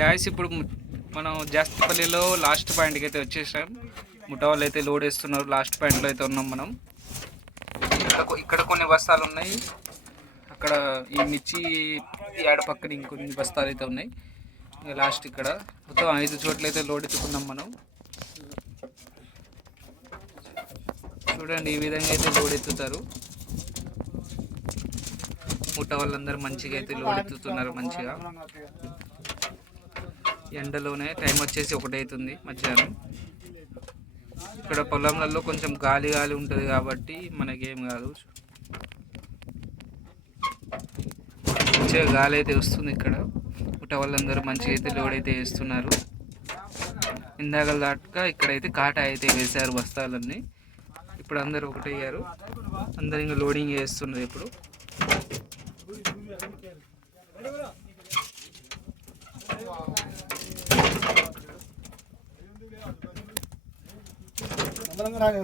Gas ఇప్పుడు మనం జాస్తిపల్లిలో last పాయింట్కి అయితే వచ్చేసాం. ముఠా వాళ్ళు అయితే లోడ్ వేస్తున్నారు లాస్ట్ పాయింట్లో అయితే ఉన్నాం మనం. ఇక్కడ ఇక్కడ కొన్ని బస్తాలు ఉన్నాయి. అక్కడ ఈ మిర్చి ఈ పక్కన ఇంకొన్ని బస్తాలు అయితే ఉన్నాయి. లాస్ట్ ఇక్కడ. మొత్తం ఐదు చోట్ల అయితే లోడ్ ఎత్తుకున్నాం మనం. చూడండి ఈ విధంగా అయితే లోడ్ ఎత్తుతారు. ముఠా వాళ్ళందరూ మంచిగా అయితే లోడ్ ఎత్తుతున్నారు మంచిగా. ఎండలోనే టైం వచ్చేసి ఒకటైతుంది మధ్యాహ్నం. ఇక్కడ పొలంలలో కొంచెం గాలి గాలి ఉంటుంది కాబట్టి మనకేం కాదు. మంచిగా గాలి అయితే వస్తుంది ఇక్కడ. పుట్ట వాళ్ళందరూ మంచిగా అయితే లోడ్ అయితే వేస్తున్నారు. ఇందాక దాకా ఇక్కడైతే కాటా అయితే వేశారు బస్తాలన్నీ. ఇప్పుడు అందరు ఒకటయ్యారు. అందరు ఇంకా లోడింగ్ వేస్తున్నారు ఇప్పుడు. రాని రాని